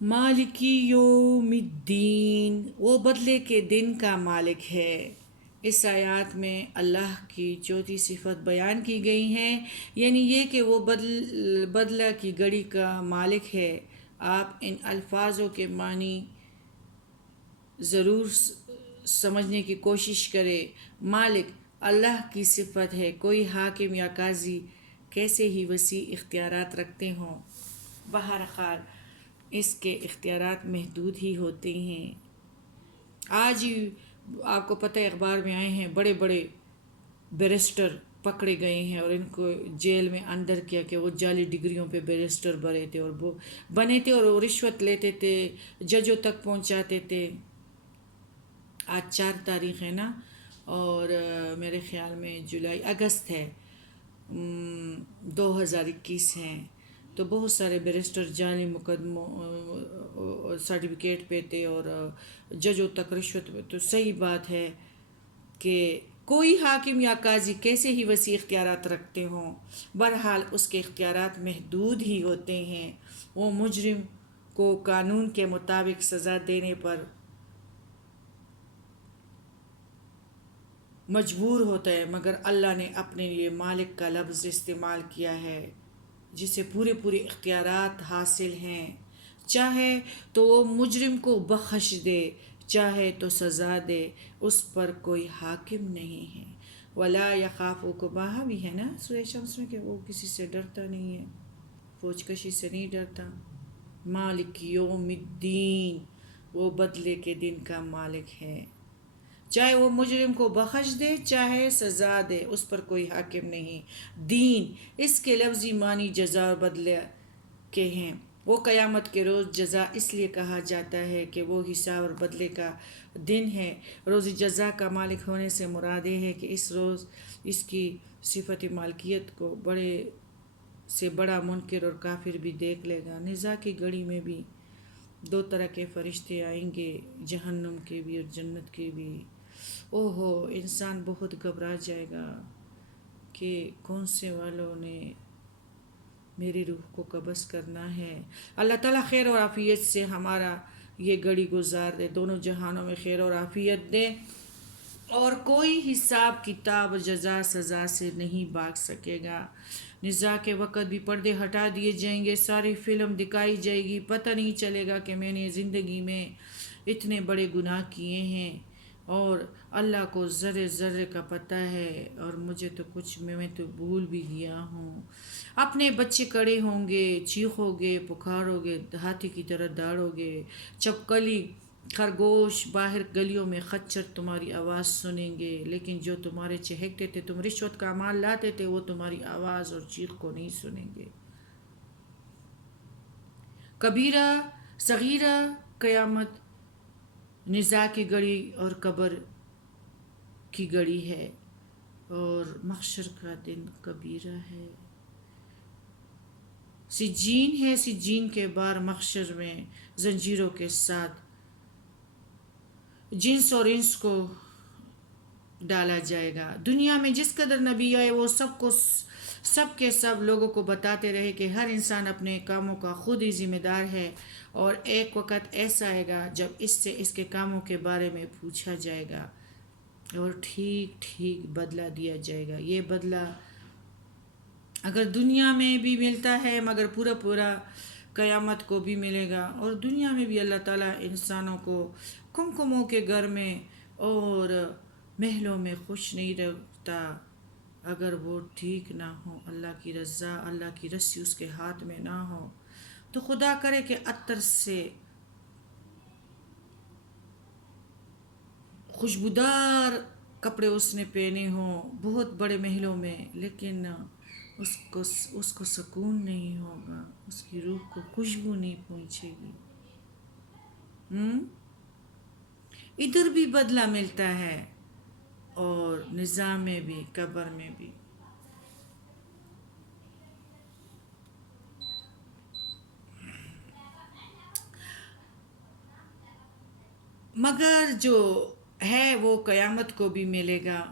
مالکی یوم الدین، وہ بدلے کے دن کا مالک ہے۔ اس آیات میں اللہ کی چوتھی صفت بیان کی گئی ہیں، یعنی یہ کہ وہ بدلہ کی گھڑی کا مالک ہے۔ آپ ان الفاظوں کے معنی ضرور سمجھنے کی کوشش کریں۔ مالک اللہ کی صفت ہے، کوئی حاکم یا قاضی کیسے ہی وسیع اختیارات رکھتے ہوں، بہرحال اس کے اختیارات محدود ہی ہوتے ہیں۔ آج ہی آپ کو پتہ ہے اخبار میں آئے ہیں بڑے بڑے بیرسٹر پکڑے گئے ہیں اور ان کو جیل میں اندر کیا کہ وہ جعلی ڈگریوں پہ بیرسٹر بنے تھے اور وہ رشوت لیتے تھے، ججوں تک پہنچاتے تھے۔ آج 4 تاریخ ہے نا، اور میرے خیال میں اگست ہے، 2021 ہیں، تو بہت سارے بیرسٹر جعلی مقدموں سرٹیفکیٹ پہ تھے اور ججوں تک رشوت پہ۔ تو صحیح بات ہے کہ کوئی حاکم یا قاضی کیسے ہی وسیع اختیارات رکھتے ہوں، بہرحال اس کے اختیارات محدود ہی ہوتے ہیں۔ وہ مجرم کو قانون کے مطابق سزا دینے پر مجبور ہوتا ہے، مگر اللہ نے اپنے لیے مالک کا لفظ استعمال کیا ہے جسے پورے اختیارات حاصل ہیں۔ چاہے تو وہ مجرم کو بخش دے، چاہے تو سزا دے، اس پر کوئی حاکم نہیں ہے۔ ولا یخاف عقباہا بھی ہے نا سورہ شمس میں، کہ وہ کسی سے ڈرتا نہیں ہے، فوج کشی سے نہیں ڈرتا۔ مالک یوم الدین، وہ بدلے کے دن کا مالک ہے۔ چاہے وہ مجرم کو بخش دے، چاہے سزا دے، اس پر کوئی حاکم نہیں۔ دین، اس کے لفظی معنی جزا اور بدلے کے ہیں۔ وہ قیامت کے روز جزا اس لیے کہا جاتا ہے کہ وہ حساب اور بدلے کا دن ہے۔ روز جزا کا مالک ہونے سے مراد یہ ہے کہ اس روز اس کی صفت مالکیت کو بڑے سے بڑا منکر اور کافر بھی دیکھ لے گا۔ نزاع کی گھڑی میں بھی 2 طرح کے فرشتے آئیں گے، جہنم کے بھی اور جنت کے بھی۔ اوہو، انسان بہت گھبرا جائے گا کہ کون سے والوں نے میری روح کو قبض کرنا ہے۔ اللہ تعالیٰ خیر اور عافیت سے ہمارا یہ گھڑی گزار دے، دونوں جہانوں میں خیر اور عافیت دے، اور کوئی حساب کتاب جزا سزا سے نہیں بھاگ سکے گا۔ نزاع کے وقت بھی پردے ہٹا دیے جائیں گے، ساری فلم دکھائی جائے گی، پتہ نہیں چلے گا کہ میں نے زندگی میں اتنے بڑے گناہ کیے ہیں اور اللہ کو ذرے ذرے کا پتہ ہے، اور مجھے تو کچھ میں تو بھول بھی گیا ہوں۔ اپنے بچے کڑے ہوں گے، چیخو گے، پکارو گے، ہاتھی کی طرح دوڑو گے، چپکلی خرگوش باہر گلیوں میں خچر تمہاری آواز سنیں گے، لیکن جو تمہارے چہکتے تھے، تم رشوت کا مال لاتے تھے، وہ تمہاری آواز اور چیخ کو نہیں سنیں گے۔ کبیرہ صغیرہ قیامت، نزاع کی گھڑی اور قبر کی گھڑی ہے، اور محشر کا دن کبیرہ ہے۔ سجین ہے، سجین کے بار محشر میں زنجیروں کے ساتھ جنس اور انس کو ڈالا جائے گا۔ دنیا میں جس قدر نبی آئے وہ سب کے سب لوگوں کو بتاتے رہے کہ ہر انسان اپنے کاموں کا خود ہی ذمہ دار ہے، اور ایک وقت ایسا آئے گا جب اس سے اس کے کاموں کے بارے میں پوچھا جائے گا اور ٹھیک ٹھیک بدلہ دیا جائے گا۔ یہ بدلہ اگر دنیا میں بھی ملتا ہے مگر پورا قیامت کو بھی ملے گا، اور دنیا میں بھی اللہ تعالیٰ انسانوں کو کمکموں کے گھر میں اور محلوں میں خوش نہیں رکھتا اگر وہ ٹھیک نہ ہو، اللہ کی رضا، اللہ کی رسی اس کے ہاتھ میں نہ ہو۔ تو خدا کرے کہ عطر سے خوشبودار کپڑے اس نے پہنے ہوں بہت بڑے محلوں میں، لیکن اس کو سکون نہیں ہوگا، اس کی روح کو خوشبو نہیں پہنچے گی۔ ادھر بھی بدلہ ملتا ہے اور نظام میں بھی، قبر میں بھی۔ مگر جو ہے وہ قیامت کو بھی ملے گا۔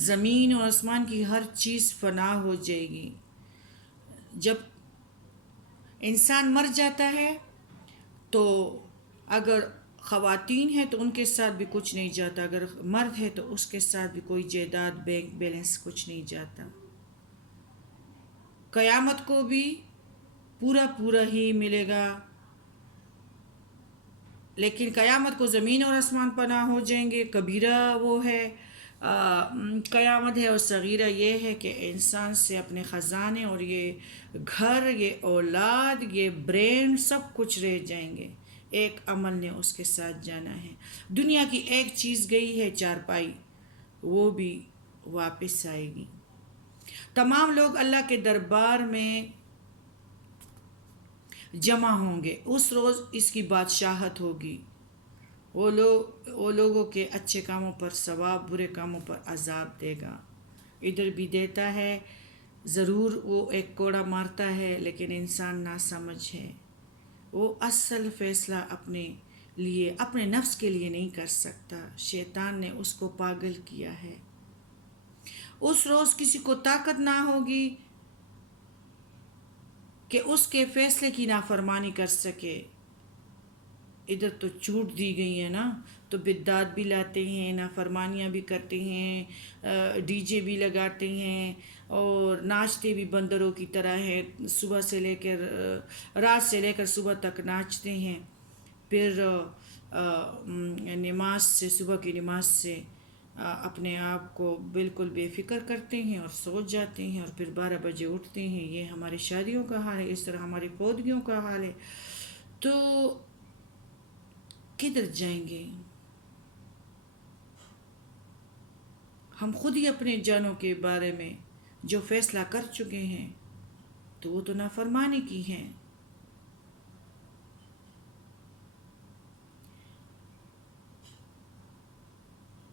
زمین اور آسمان کی ہر چیز فنا ہو جائے گی۔ جب انسان مر جاتا ہے تو اگر خواتین ہیں تو ان کے ساتھ بھی کچھ نہیں جاتا، اگر مرد ہے تو اس کے ساتھ بھی کوئی جائیداد بینک بیلنس کچھ نہیں جاتا۔ قیامت کو بھی پورا پورا ہی ملے گا، لیکن قیامت کو زمین اور آسمان پناہ ہو جائیں گے۔ کبیرہ وہ ہے قیامت ہے، اور صغیرہ یہ ہے کہ انسان سے اپنے خزانے اور یہ گھر، یہ اولاد، یہ برین سب کچھ رہ جائیں گے۔ ایک عمل نے اس کے ساتھ جانا ہے۔ دنیا کی ایک چیز گئی ہے، چارپائی، وہ بھی واپس آئے گی۔ تمام لوگ اللہ کے دربار میں جمع ہوں گے، اس روز اس کی بادشاہت ہوگی۔ وہ لوگوں کے اچھے کاموں پر ثواب، برے کاموں پر عذاب دے گا۔ ادھر بھی دیتا ہے، ضرور وہ ایک کوڑا مارتا ہے، لیکن انسان ناسمجھ ہے۔ وہ اصل فیصلہ اپنے نفس کے لیے نہیں کر سکتا، شیطان نے اس کو پاگل کیا ہے۔ اس روز کسی کو طاقت نہ ہوگی کہ اس کے فیصلے کی نافرمانی کر سکے۔ ادھر تو چھوٹ دی گئی ہے نا، تو بدعت بھی لاتے ہیں، نافرمانیاں بھی کرتے ہیں، ڈی جے بھی لگاتے ہیں، اور ناچتے بھی بندروں کی طرح ہیں، صبح سے لے کر رات سے لے کر صبح تک ناچتے ہیں، پھر نماز سے، صبح کی نماز سے اپنے آپ کو بالکل بے فکر کرتے ہیں اور سو جاتے ہیں، اور پھر 12 بجے اٹھتے ہیں۔ یہ ہماری شادیوں کا حال ہے، اس طرح ہماری فوتگیوں کا حال ہے۔ تو کدھر جائیں گے؟ ہم خود ہی اپنے جانوں کے بارے میں جو فیصلہ کر چکے ہیں تو وہ تو نافرمانی کی ہیں۔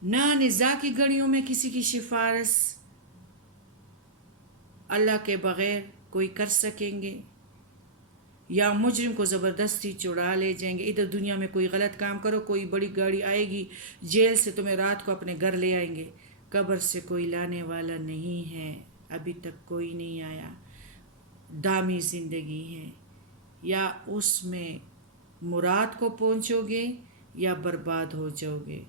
نہ نزاع کی گھڑیوں میں کسی کی سفارش اللہ کے بغیر کوئی کر سکیں گے، یا مجرم کو زبردستی چڑھا لے جائیں گے۔ ادھر دنیا میں کوئی غلط کام کرو، کوئی بڑی گاڑی آئے گی، جیل سے تمہیں رات کو اپنے گھر لے آئیں گے۔ قبر سے کوئی لانے والا نہیں ہے، ابھی تک کوئی نہیں آیا۔ دامی زندگی ہے، یا اس میں مراد کو پہنچو گے یا برباد ہو جاؤ گے۔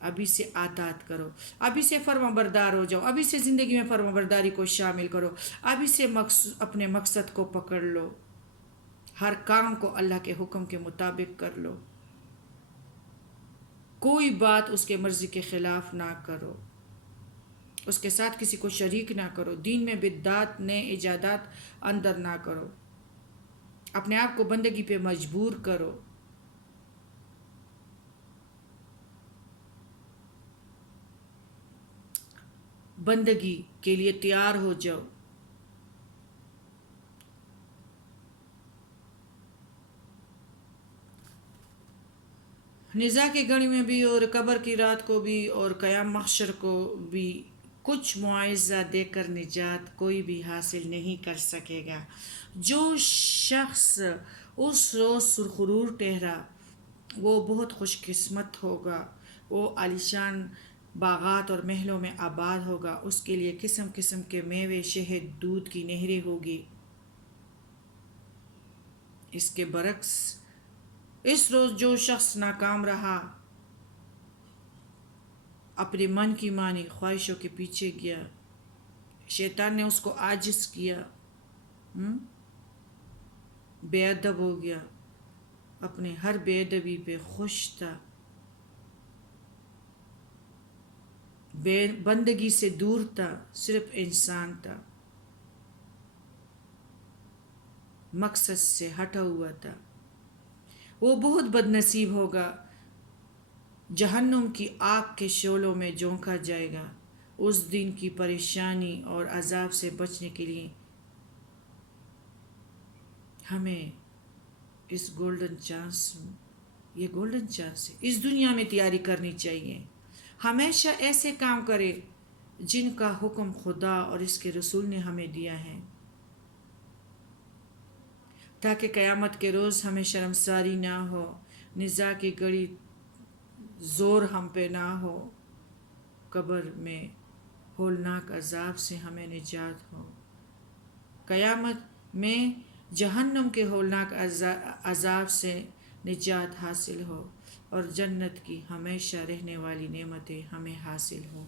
ابھی سے اطاعت کرو، ابھی سے فرما بردار ہو جاؤ، ابھی سے زندگی میں فرما برداری کو شامل کرو، ابھی سے اپنے مقصد کو پکڑ لو، ہر کام کو اللہ کے حکم کے مطابق کر لو، کوئی بات اس کے مرضی کے خلاف نہ کرو، اس کے ساتھ کسی کو شریک نہ کرو، دین میں بدعات نئے ایجادات اندر نہ کرو، اپنے آپ کو بندگی پہ مجبور کرو۔ بندگی کے لیے تیار ہو جاؤ۔ نزاع کی گھڑی میں بھی، اور قبر کی رات کو بھی، اور قیام محشر کو بھی کچھ معاوضہ دے کر نجات کوئی بھی حاصل نہیں کر سکے گا۔ جو شخص اس روز سرخرور ٹھہرا وہ بہت خوش قسمت ہوگا، وہ عالیشان باغات اور محلوں میں آباد ہوگا، اس کے لیے قسم قسم کے میوے، شہد، دودھ کی نہریں ہوگی۔ اس کے برعکس اس روز جو شخص ناکام رہا، اپنے من کی مانی، خواہشوں کے پیچھے گیا، شیطان نے اس کو عاجز کیا، بے ادب ہو گیا، اپنے ہر بے ادبی پہ خوش تھا، بندگی سے دور تھا، صرف انسان تھا، مقصد سے ہٹا ہوا تھا، وہ بہت بد نصیب ہوگا، جہنم کی آگ کے شعلوں میں جھونکا جائے گا۔ اس دن کی پریشانی اور عذاب سے بچنے کے لیے ہمیں اس گولڈن چانس ہے، اس دنیا میں تیاری کرنی چاہیے۔ ہمیشہ ایسے کام کرے جن کا حکم خدا اور اس کے رسول نے ہمیں دیا ہے، تاکہ قیامت کے روز ہمیں شرمساری نہ ہو، نزاع کی گھڑی زور ہم پہ نہ ہو، قبر میں ہولناک عذاب سے ہمیں نجات ہو۔ قیامت میں جہنم کے ہولناک عذاب سے نجات حاصل ہو اور جنت کی ہمیشہ رہنے والی نعمتیں ہمیں حاصل ہوں۔